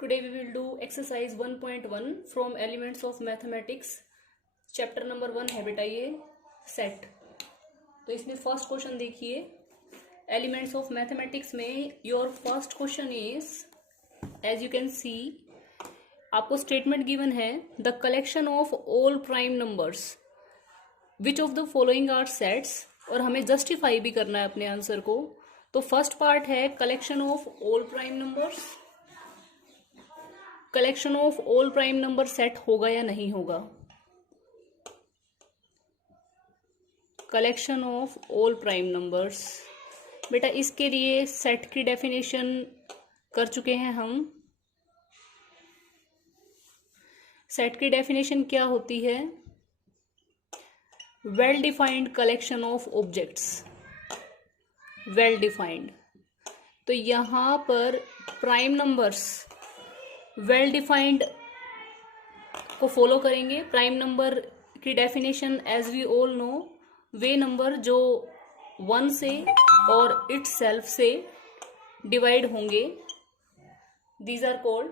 Today we will do exercise 1.1 from Elements of Mathematics, chapter number 1 हटाइए set। तो इसमें first question देखिए, elements of mathematics में your first question is, as you can see, आपको statement given है the collection of all prime numbers which of the following are sets, और हमें justify भी करना है अपने आंसर को। तो फर्स्ट पार्ट है collection of all prime numbers. Collection of all prime number set होगा या नहीं होगा? Collection of all prime numbers, बेटा इसके लिए सेट की डेफिनेशन कर चुके हैं हम। सेट की डेफिनेशन क्या होती है? Well defined collection of objects, well defined. तो यहां पर प्राइम नंबर्स वेल डिफाइंड को फॉलो करेंगे। प्राइम नंबर की definition as we all know, वे नंबर जो 1 से और इट्स सेल्फ से डिवाइड होंगे, these are called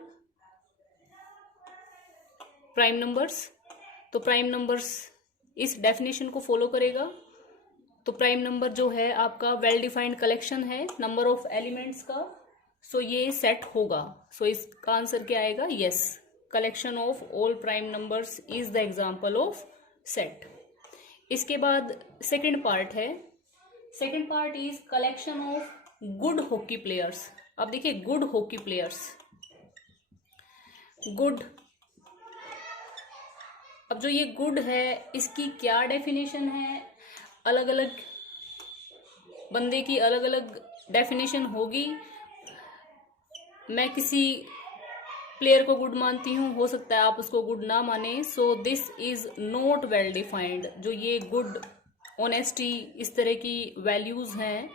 prime numbers. तो प्राइम नंबर्स इस डेफिनेशन को फॉलो करेगा। तो प्राइम नंबर जो है आपका वेल डिफाइंड कलेक्शन है नंबर ऑफ एलिमेंट्स का, सो ये सेट होगा। सो इसका आंसर क्या आएगा? Yes, collection of all prime numbers is the example of set. इसके बाद सेकंड पार्ट है, second part is collection of good hockey players. अब देखिए गुड हॉकी प्लेयर्स, गुड, अब जो ये गुड है इसकी क्या डेफिनेशन है? अलग अलग बंदे की अलग अलग डेफिनेशन होगी। मैं किसी प्लेयर को गुड मानती हूँ, हो सकता है आप उसको गुड ना माने। So this is not well defined. जो ये गुड, ऑनेस्टी, इस तरह की वैल्यूज हैं,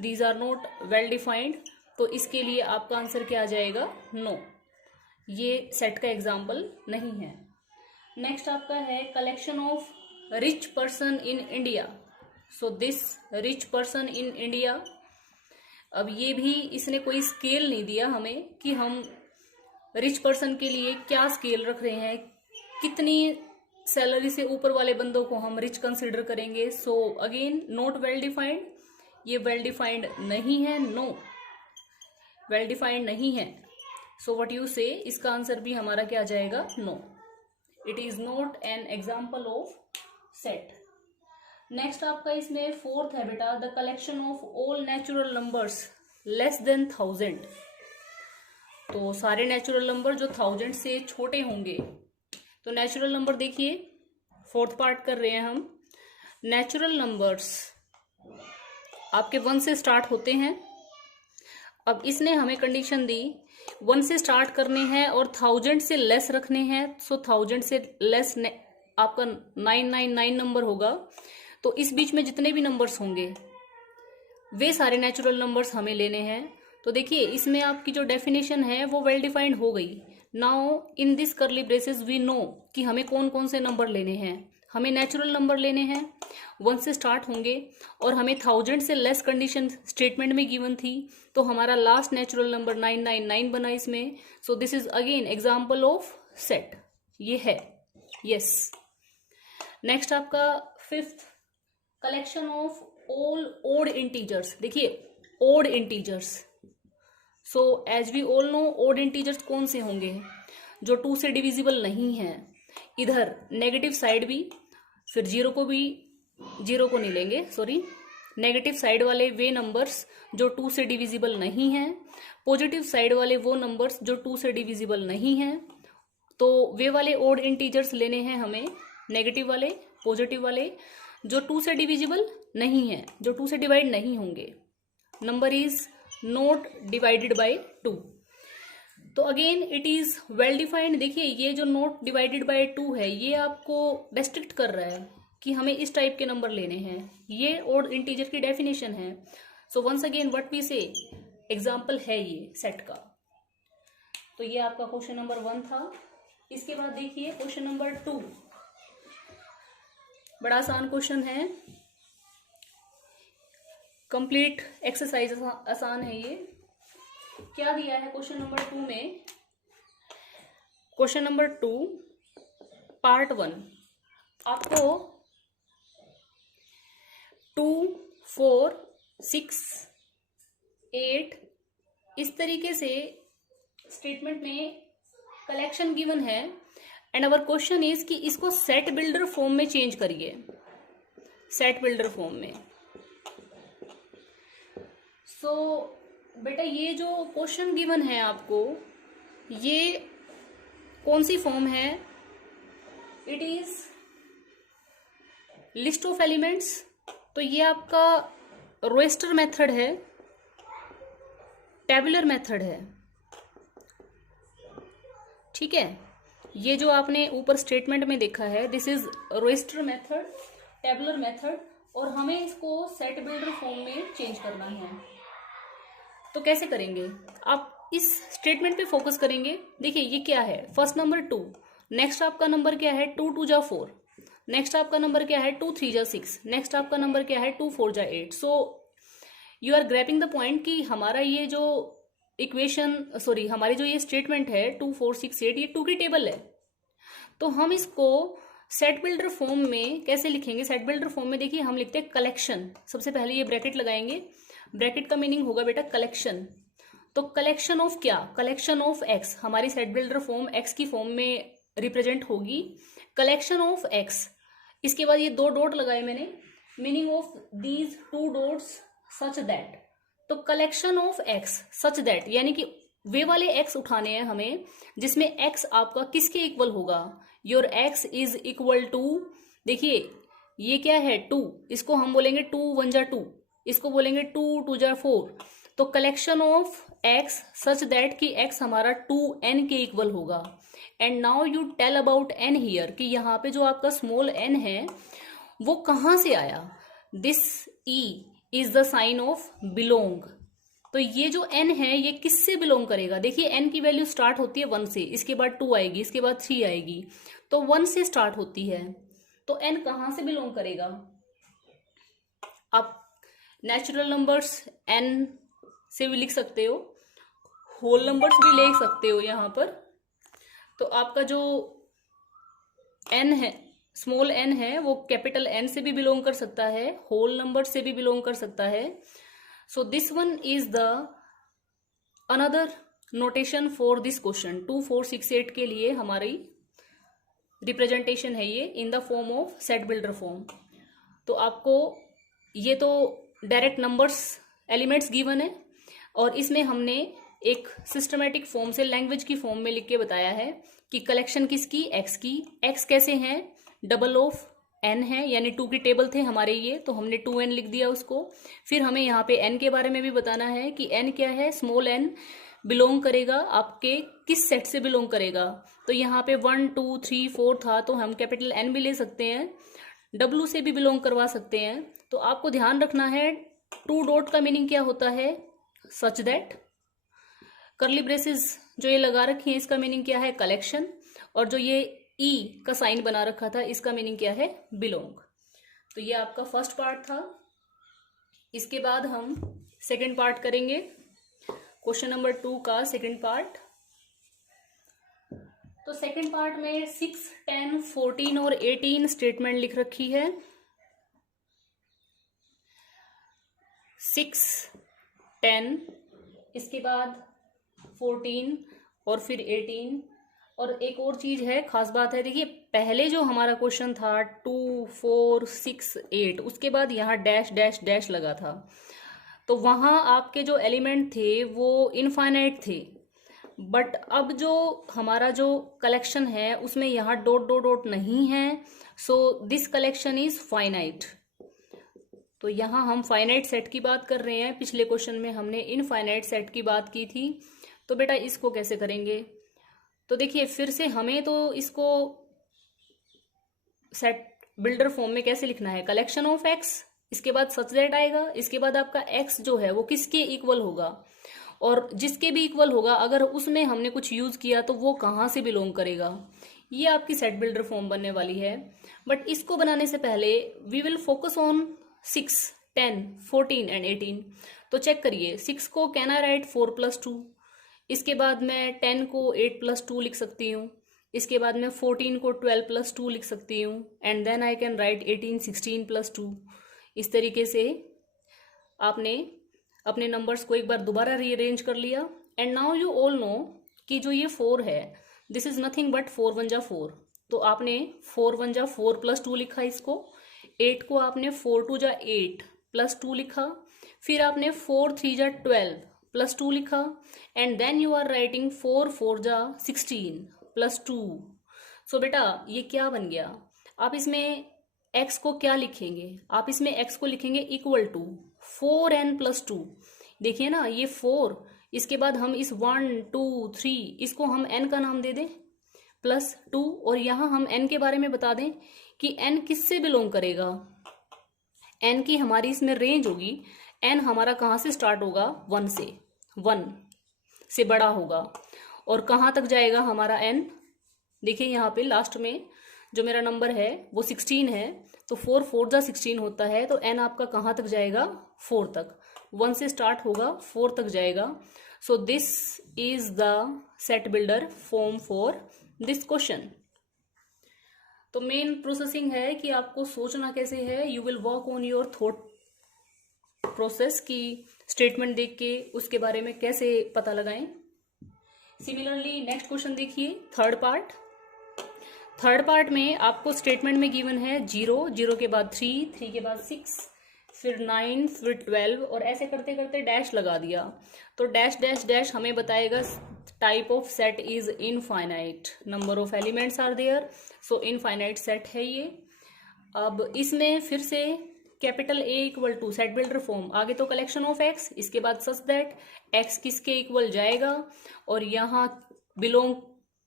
these are not well defined. तो इसके लिए आपका आंसर क्या आ जाएगा? नो, ये सेट का एग्जाम्पल नहीं है। नेक्स्ट आपका है collection of rich person in India. So this rich person in India, अब ये भी इसने कोई स्केल नहीं दिया हमें कि हम रिच पर्सन के लिए क्या स्केल रख रहे हैं, कितनी सैलरी से ऊपर वाले बंदों को हम रिच कंसिडर करेंगे। So again not well defined, ये वेल डिफाइंड नहीं है। नो, वेल डिफाइंड नहीं है। सो व्हाट यू से, इसका आंसर भी हमारा क्या आ जाएगा? No, it is not an example of set. Next आपका इसमें फोर्थ है बेटा, the collection of all natural numbers less than 1000। तो सारे नेचुरल नंबर जो 1000 से छोटे होंगे। तो नेचुरल नंबर देखिए, फोर्थ पार्ट कर रहे हैं हम। नेचुरल नंबर्स आपके 1 से स्टार्ट होते हैं। अब इसने हमें कंडीशन दी 1 से स्टार्ट करने हैं और 1000 से लेस रखने हैं। सो 1000 से लेस आपका 999 नंबर होगा। तो इस बीच में जितने भी नंबर्स होंगे वे सारे नेचुरल नंबर्स हमें लेने हैं। तो देखिए इसमें आपकी जो डेफिनेशन है वो वेल डिफाइंड हो गई। Now in this curly braces we know कि हमें कौन कौन से नंबर लेने हैं। हमें नेचुरल नंबर लेने हैं, 1 से स्टार्ट होंगे, और हमें 1000 से लेस कंडीशन स्टेटमेंट में गिवन थी। तो हमारा लास्ट नेचुरल नंबर 999 बना इसमें। So this is again example of set, ये है। यस। नेक्स्ट आपका fifth, collection of all odd integers. देखिए odd integers, so as we all know odd integers कौन से होंगे? जो 2 से डिविजिबल नहीं है। इधर नेगेटिव साइड भी, फिर जीरो को नहीं लेंगे, सॉरी, नेगेटिव साइड वाले वे नंबर्स जो 2 से डिविजिबल नहीं हैं, पॉजिटिव साइड वाले वो नंबर्स जो 2 से डिविजिबल नहीं हैं। तो वे वाले ओड इंटीजर्स लेने हैं हमें, नेगेटिव वाले, पॉजिटिव वाले, जो 2 से डिविजिबल नहीं है, जो 2 से डिवाइड नहीं होंगे। Number is not divided by 2। तो again it is well defined. देखिए ये जो नॉट डिवाइडेड बाय 2 है, ये आपको रेस्ट्रिक्ट कर रहा है कि हमें इस टाइप के नंबर लेने हैं। ये ओड इंटीजर की डेफिनेशन है। So once again what we say, example है ये सेट का। तो ये आपका क्वेश्चन नंबर 1 था। इसके बाद देखिए क्वेश्चन नंबर 2, बड़ा आसान क्वेश्चन है, कंप्लीट एक्सरसाइज आसान है ये। क्या दिया है क्वेश्चन नंबर 2 में? क्वेश्चन नंबर 2 पार्ट 1 आपको 2, 4, 6, 8 इस तरीके से स्टेटमेंट में कलेक्शन गिवन है एंड अवर क्वेश्चन इज कि इसको सेट बिल्डर फॉर्म में चेंज करिए, सेट बिल्डर फॉर्म में। सो बेटा ये जो क्वेश्चन गिवन है आपको, ये कौन सी फॉर्म है? It is list of elements. तो ये आपका रोस्टर मेथड है, टेबुलर मेथड है, ठीक है। ये जो आपने ऊपर स्टेटमेंट में देखा है, this is roster method, tabular method, और हमें इसको सेट बिल्डर फॉर्म में चेंज करना है। तो कैसे करेंगे? आप इस स्टेटमेंट पे फोकस करेंगे। देखिए ये क्या है, फर्स्ट नंबर 2, नेक्स्ट आपका नंबर क्या है 2 2 जा 4, नेक्स्ट आपका नंबर क्या है 2 3 जा 6, नेक्स्ट आपका नंबर क्या है 2 4 जा 8। So you are grasping the point कि हमारा ये जो इक्वेशन, सॉरी हमारी जो ये स्टेटमेंट है 2 4 6 8, ये 2 की टेबल है। तो हम इसको सेट बिल्डर फॉर्म में कैसे लिखेंगे? सेट बिल्डर फॉर्म में देखिए हम लिखते हैं कलेक्शन। सबसे पहले ये ब्रैकेट लगाएंगे, ब्रैकेट का मीनिंग होगा बेटा कलेक्शन। तो कलेक्शन ऑफ क्या? Collection of X. हमारी सेट बिल्डर फॉर्म एक्स की फॉर्म में रिप्रेजेंट होगी, कलेक्शन ऑफ एक्स। इसके बाद ये 2 डॉट लगाए मैंने, meaning of these 2 dots such that. तो collection of x such that, यानी कि वे वाले एक्स उठाने हैं हमें जिसमें एक्स आपका किसके इक्वल होगा? Your x is equal to, देखिए ये क्या है 2, इसको हम बोलेंगे 2 1 जा 2, इसको बोलेंगे 2 2 जा 4। तो collection of x such that कि एक्स हमारा 2n के इक्वल होगा। And now you tell about n here, कि यहाँ पे जो आपका स्मॉल n है वो कहाँ से आया? This e is the sign of belong. तो ये जो n है ये किससे बिलोंग करेगा? देखिए n की वैल्यू स्टार्ट होती है 1 से, इसके बाद 2 आएगी, इसके बाद 3 आएगी, तो 1 से स्टार्ट होती है। तो n कहाँ से बिलोंग करेगा? आप नेचुरल नंबर्स n से भी लिख सकते हो, होल नंबर्स भी ले सकते हो यहाँ पर। तो आपका जो n है, स्मॉल n है, वो कैपिटल N से भी बिलोंग कर सकता है, होल नंबर से भी बिलोंग कर सकता है। So this one is the another notation for this question. 2 4 6 8 के लिए हमारी रिप्रेजेंटेशन है ये in the form of set builder form. तो आपको ये तो डायरेक्ट नंबर्स एलिमेंट्स गिवन है, और इसमें हमने एक सिस्टमेटिक फॉर्म से लैंग्वेज की फॉर्म में लिख के बताया है कि कलेक्शन किसकी? एक्स की। एक्स कैसे हैं? डबल ऑफ n है, यानी 2 की टेबल थे हमारे ये, तो हमने 2n लिख दिया उसको। फिर हमें यहाँ पे n के बारे में भी बताना है कि n क्या है? स्मॉल n बिलोंग करेगा आपके किस सेट से बिलोंग करेगा? तो यहाँ पे 1 2 3 4 था, तो हम कैपिटल N भी ले सकते हैं, W से भी बिलोंग करवा सकते हैं। तो आपको ध्यान रखना है 2 डॉट का मीनिंग क्या होता है? Such that. कर्ली ब्रेसेस जो ये लगा रखी है इसका मीनिंग क्या है? कलेक्शन। और जो ये ई का साइन बना रखा था इसका मीनिंग क्या है? बिलोंग। तो ये आपका फर्स्ट पार्ट था। इसके बाद हम सेकंड पार्ट करेंगे, क्वेश्चन नंबर 2 का सेकंड पार्ट। तो सेकंड पार्ट में 6 10 14 और 18 स्टेटमेंट लिख रखी है। 6 10, इसके बाद 14 और फिर 18। और एक और चीज है, खास बात है, देखिए पहले जो हमारा क्वेश्चन था 2 4 6 8, उसके बाद यहाँ डैश डैश डैश लगा था, तो वहां आपके जो एलिमेंट थे वो इनफाइनाइट थे। बट अब जो हमारा जो कलेक्शन है उसमें यहाँ डॉट डॉट डॉट नहीं है, so this collection is finite. तो यहाँ हम फाइनाइट सेट की बात कर रहे हैं, पिछले क्वेश्चन में हमने इनफाइनाइट सेट की बात की थी। तो बेटा इसको कैसे करेंगे? तो देखिए फिर से हमें तो इसको सेट बिल्डर फॉर्म में कैसे लिखना है? कलेक्शन ऑफ एक्स, इसके बाद सच दैट आएगा, इसके बाद आपका एक्स जो है वो किसके इक्वल होगा, और जिसके भी इक्वल होगा अगर उसमें हमने कुछ यूज किया तो वो कहाँ से बिलोंग करेगा। ये आपकी सेट बिल्डर फॉर्म बनने वाली है। बट इसको बनाने से पहले we will focus on 6 10 14 and 18। तो चेक करिए, 6 को कैन आई राइट 4 + 2, इसके बाद मैं 10 को 8 + 2 लिख सकती हूँ, इसके बाद मैं 14 को 12 + 2 लिख सकती हूँ, and then I can write 18 16 + 2। इस तरीके से आपने अपने नंबर्स को एक बार दोबारा रीअरेंज कर लिया। And now you all know कि जो ये 4 है, दिस इज नथिंग बट 4 × 1 = 4। तो आपने 4 × 1 = 4 + 2 लिखा इसको। 8 को आपने 4 × 2 = 8 + 2 लिखा। फिर आपने 4 × 3 = 12 + 2 लिखा। And then you are writing 4 × 4 = 16 + 2। So बेटा ये क्या बन गया? आप इसमें x को क्या लिखेंगे? आप इसमें x को लिखेंगे इक्वल टू 4n + 2। देखिए ना, ये 4, इसके बाद हम इस 1 2 3 इसको हम n का नाम दे दें +2, और यहां हम n के बारे में बता दें कि n किससे बिलोंग करेगा। n की हमारी इसमें रेंज होगी, n हमारा कहाँ से स्टार्ट होगा? 1 से, 1 से बड़ा होगा, और कहाँ तक जाएगा हमारा n? देखिए यहाँ पे लास्ट में जो मेरा नंबर है वो 16 है, तो 4 × 4 = 16 होता है, तो n आपका कहाँ तक जाएगा? 4 तक। 1 से स्टार्ट होगा, 4 तक जाएगा। सो this is the set builder form for this question. तो मेन प्रोसेसिंग है कि आपको सोचना कैसे है। You will work on your thought process की स्टेटमेंट देख के उसके बारे में कैसे पता लगाएं। सिमिलरली नेक्स्ट क्वेश्चन देखिए, थर्ड पार्ट में आपको स्टेटमेंट में गिवन है 0, 0 के बाद 3, 3 के बाद 6, फिर 9, फिर 12, और ऐसे करते करते डैश लगा दिया। तो डैश डैश डैश हमें बताएगा type of set is infinite, number of elements are there, so infinite set है ये। अब इसमें फिर से capital A = set builder form, आगे तो कलेक्शन ऑफ x, इसके बाद सच दैट x किसके इक्वल जाएगा, और यहाँ बिलोंग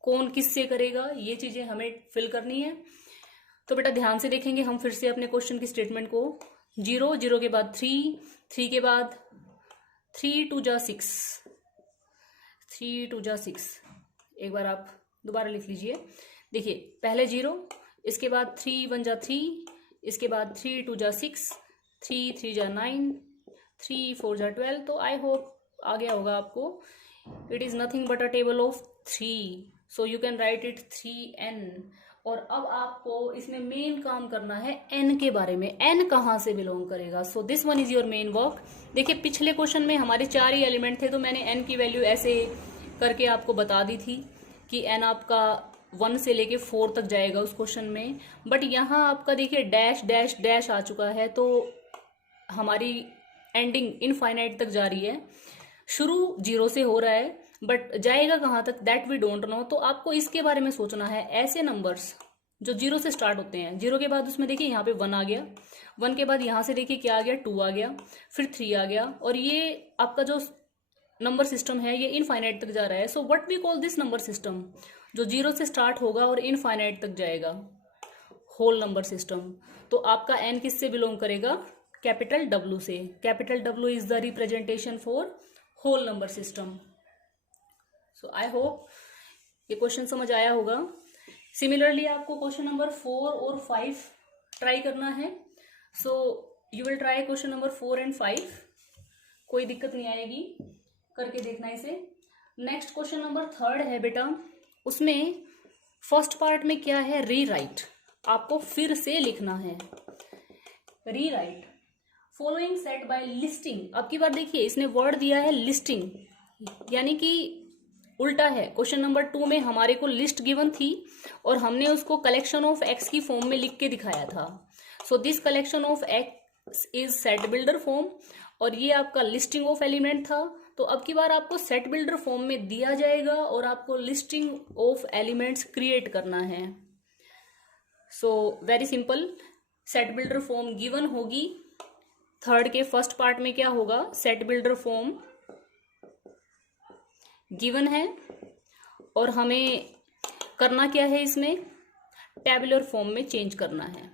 कौन किससे करेगा, ये चीजें हमें फिल करनी है। तो बेटा ध्यान से देखेंगे हम फिर से अपने क्वेश्चन की स्टेटमेंट को। 0, 0 के बाद 3, 3 के बाद 3 × 2 = 6, 3 × 2 = 6। एक बार आप दोबारा लिख लीजिए। देखिए पहले 0, इसके बाद 3 × 1 = 3, इसके बाद 3 × 2 = 6, 3 × 3 = 9, 3 × 4 = 12। तो आई होप आ गया होगा आपको। It is nothing but a table of 3, so you can write it 3n। और अब आपको इसमें मेन काम करना है n के बारे में, n कहाँ से बिलोंग करेगा। सो this one is your main work. देखिए पिछले क्वेश्चन में हमारे 4 ही एलिमेंट थे, तो मैंने n की वैल्यू ऐसे करके आपको बता दी थी कि n आपका 1 से लेके 4 तक जाएगा उस क्वेश्चन में। बट यहाँ आपका देखिए डैश डैश डैश आ चुका है, तो हमारी एंडिंग इनफाइनाइट तक जा रही है। शुरू 0 से हो रहा है, बट जाएगा कहाँ तक दैट वी डोंट नो। तो आपको इसके बारे में सोचना है, ऐसे नंबर्स जो 0 से स्टार्ट होते हैं, 0 के बाद उसमें देखिए यहाँ पे 1 आ गया, 1 के बाद यहाँ से देखिए क्या आ गया, 2 आ गया, फिर 3 आ गया, और ये आपका जो नंबर सिस्टम है ये इनफाइनाइट तक जा रहा है। So what we call this number system, जो 0 से स्टार्ट होगा और इनफाइनाइट तक जाएगा, होल नंबर सिस्टम। तो आपका n किससे बिलोंग करेगा? कैपिटल W से। Capital W is the representation for whole number system. So I hope ये क्वेश्चन समझ आया होगा। सिमिलरली आपको क्वेश्चन नंबर 4 और 5 ट्राई करना है। So you will try question number 4 and 5, कोई दिक्कत नहीं आएगी, करके देखना इसे। नेक्स्ट क्वेश्चन नंबर 3 है बेटा, उसमें फर्स्ट पार्ट में क्या है? रीराइट, आपको फिर से लिखना है। Rewrite following set by listing. अब की बार देखिए इसने वर्ड दिया है लिस्टिंग, यानी कि उल्टा है। क्वेश्चन नंबर 2 में हमारे को लिस्ट गिवन थी और हमने उसको कलेक्शन ऑफ एक्स की फॉर्म में लिख के दिखाया था। So this collection of x is set builder form, और ये आपका लिस्टिंग ऑफ एलिमेंट था। तो अब की बार आपको सेट बिल्डर फॉर्म में दिया जाएगा और आपको लिस्टिंग ऑफ एलिमेंट्स क्रिएट करना है। So very simple, set builder form given होगी। 3 के फर्स्ट पार्ट में क्या होगा? सेट बिल्डर फॉर्म गिवन है और हमें करना क्या है, इसमें टेबुलर फॉर्म में चेंज करना है।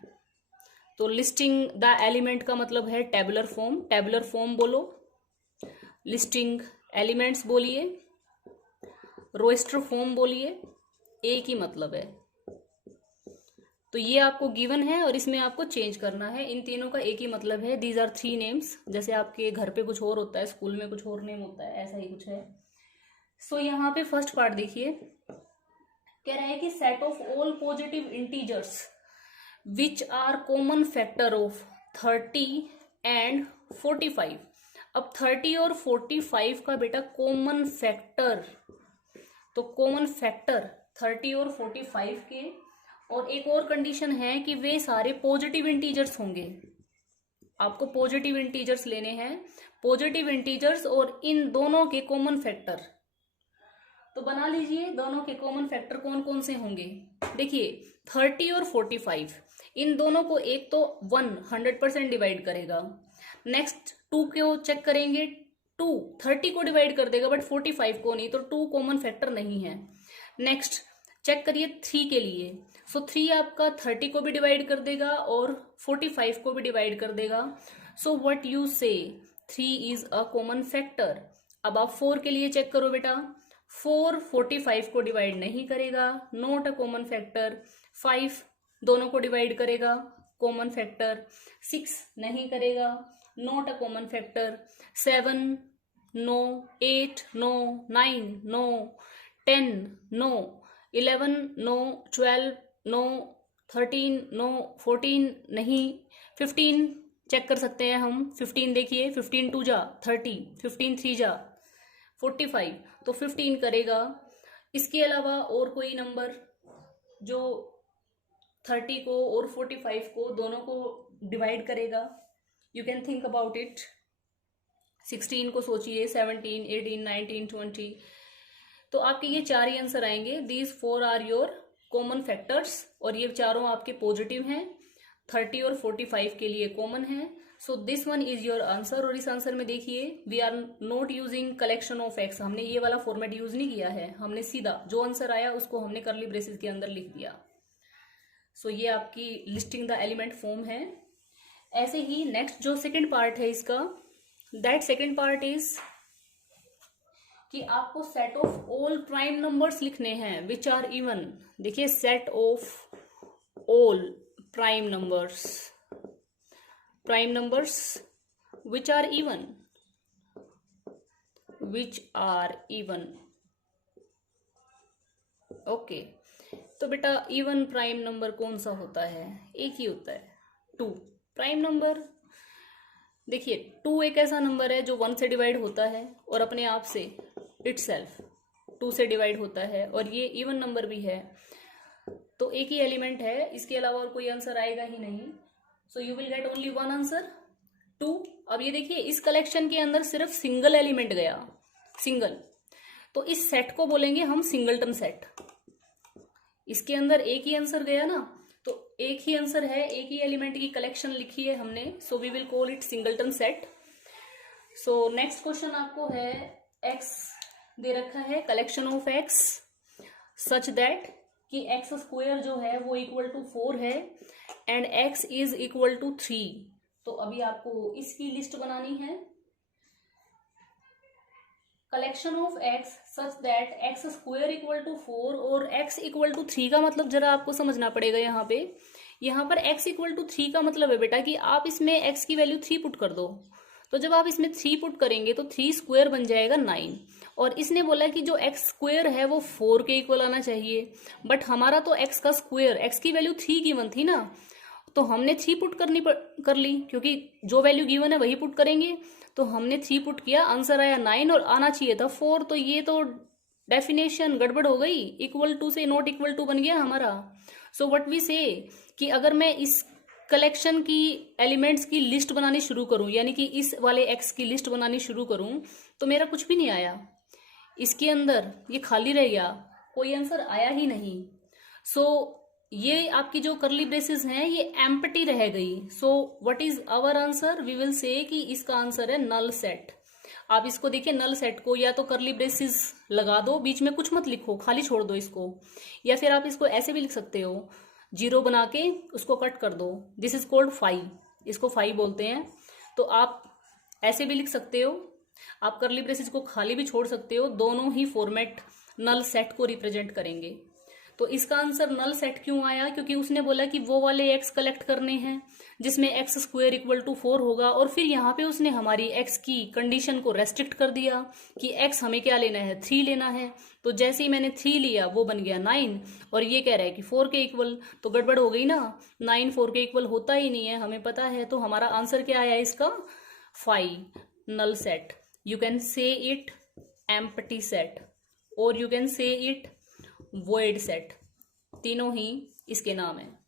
तो लिस्टिंग द एलिमेंट का मतलब है टेबुलर फॉर्म। टेबुलर फॉर्म बोलो, लिस्टिंग एलिमेंट्स बोलिए, रोस्टर फॉर्म बोलिए, एक ही मतलब है। तो ये आपको गिवन है और इसमें आपको चेंज करना है। इन तीनों का एक ही मतलब है। These are 3 names. जैसे आपके घर पे कुछ और होता है, स्कूल में कुछ और नेम होता है, ऐसा ही कुछ है। सो यहाँ पे फर्स्ट पार्ट देखिए कह रहा है कि set of all positive integers which are common factor of 30 and 45। अब 30 और 45 का बेटा कॉमन फैक्टर, तो कॉमन फैक्टर 30 और 45 के, और एक और कंडीशन है कि वे सारे पॉजिटिव इंटीजर्स होंगे। आपको पॉजिटिव इंटीजर्स लेने हैं, पॉजिटिव इंटीजर्स और इन दोनों के कॉमन फैक्टर। तो बना लीजिए दोनों के कॉमन फैक्टर कौन कौन से होंगे। देखिए 30 और 45, इन दोनों को एक तो 100% डिवाइड करेगा। नेक्स्ट 2 को चेक करेंगे, 2 30 को डिवाइड कर देगा बट 45 को नहीं, तो 2 कॉमन फैक्टर नहीं है। नेक्स्ट चेक करिए 3 के लिए, सो 3 आपका 30 को भी डिवाइड कर देगा और 45 को भी डिवाइड कर देगा। सो व्हाट यू से 3 इज अ कॉमन फैक्टर। अब आप 4 के लिए चेक करो बेटा, 4 45 को डिवाइड नहीं करेगा, नॉट अ कॉमन फैक्टर। 5 दोनों को डिवाइड करेगा, कॉमन फैक्टर। 6 नहीं करेगा, not a common factor. 7 no, 8 no, 9 no, 10 no, 11 no, 12 no, 13 no, 14 नहीं, 15 चेक कर सकते हैं हम। 15 देखिए, 15 2 जा 30, 15 3 जा 45, तो 15 करेगा। इसके अलावा और कोई नंबर जो 30 को और 45 को दोनों को डिवाइड करेगा, you can think about it. 16 को सोचिए, 17 18 19 20, तो आपके ये 4 ही आंसर आएंगे। These 4 are your common factors, और ये चारों आपके पॉजिटिव हैं, 30 और 45 के लिए कॉमन है। So this one is your answer. और इस आंसर में देखिए we are not using collection of x, हमने ये वाला फॉर्मेट यूज नहीं किया है, हमने सीधा जो आंसर आया उसको हमने करली ब्रेसेस के अंदर लिख दिया। सो ये आपकी लिस्टिंग द एलिमेंट फॉर्म है। ऐसे ही नेक्स्ट जो सेकेंड पार्ट है इसका, दैट सेकेंड पार्ट इज कि आपको set of all prime numbers लिखने हैं विच आर इवन। देखिए set of all prime numbers which are even, okay. तो बेटा इवन प्राइम नंबर कौन सा होता है? एक ही होता है, 2 प्राइम नंबर। देखिए 2 एक ऐसा नंबर है जो 1 से डिवाइड होता है और अपने आप से इटसेल्फ 2 से डिवाइड होता है, और ये इवन नंबर भी है, तो एक ही एलिमेंट है, इसके अलावा और कोई आंसर आएगा ही नहीं। So you will get only one answer 2। अब ये देखिए इस कलेक्शन के अंदर सिर्फ सिंगल एलिमेंट गया, सिंगल, तो इस सेट को बोलेंगे हम सिंगलटन सेट। इसके अंदर एक ही आंसर गया ना, तो एक ही आंसर है, एक ही एलिमेंट की कलेक्शन लिखी है हमने, so we will call it singleton set. So next question आपको है, एक्स दे रखा है, collection of x such that कि एक्स स्क्वायर जो है वो इक्वल टू 4 है and x is equal to 3। तो अभी आपको इसकी लिस्ट बनानी है। Collection of x such that x square equal to 4 और एक्स इक्वल टू 3 का मतलब जरा आपको समझना पड़ेगा। यहाँ पर एक्स इक्वल टू 3 का मतलब है बेटा कि आप इसमें एक्स की वैल्यू 3 पुट कर दो, तो जब आप इसमें 3 पुट करेंगे तो 3 स्क्वायर बन जाएगा 9, और इसने बोला कि जो एक्स स्क्वायर है वो 4 के इक्वल आना चाहिए, बट हमारा तो एक्स का स्क्वायर, एक्स की वैल्यू 3 गिवन थी ना, तो हमने 3 पुट कर ली, क्योंकि जो वैल्यू गिवन है वही पुट करेंगे, तो हमने 3 पुट किया, आंसर आया 9 और आना चाहिए था 4, तो ये तो डेफिनेशन गड़बड़ हो गई, इक्वल टू से नॉट इक्वल टू बन गया हमारा। सो व्हाट वी से कि अगर मैं इस कलेक्शन की एलिमेंट्स की लिस्ट बनानी शुरू करूं, यानी कि इस वाले एक्स की लिस्ट बनानी शुरू करूं, तो मेरा कुछ भी नहीं आया, इसके अंदर ये खाली रह गया, कोई आंसर आया ही नहीं। सो ये आपकी जो करली ब्रेसेस हैं ये एम्प्टी रह गई। So what is our answer? We will say कि इसका आंसर है नल सेट। आप इसको देखिए, नल सेट को या तो करली ब्रेसेस लगा दो, बीच में कुछ मत लिखो, खाली छोड़ दो इसको, या फिर आप इसको ऐसे भी लिख सकते हो, 0 बना के उसको कट कर दो, दिस इज कॉल्ड 5, इसको 5 बोलते हैं। तो आप ऐसे भी लिख सकते हो, आप करली ब्रेसेस को खाली भी छोड़ सकते हो, दोनों ही फॉर्मेट नल सेट को रिप्रेजेंट करेंगे। तो इसका आंसर नल सेट क्यों आया? क्योंकि उसने बोला कि वो वाले एक्स कलेक्ट करने हैं जिसमें एक्स स्क्वायर इक्वल टू 4 होगा, और फिर यहाँ पे उसने हमारी एक्स की कंडीशन को रेस्ट्रिक्ट कर दिया कि एक्स हमें क्या लेना है, 3 लेना है। तो जैसे ही मैंने 3 लिया वो बन गया 9, और ये कह रहा है कि 4 के इक्वल, तो गड़बड़ हो गई ना, 9 4 के इक्वल होता ही नहीं है, हमें पता है। तो हमारा आंसर क्या आया इसका? 5 null set. You can say it empty set और you can say it void set, तीनों ही इसके नाम है।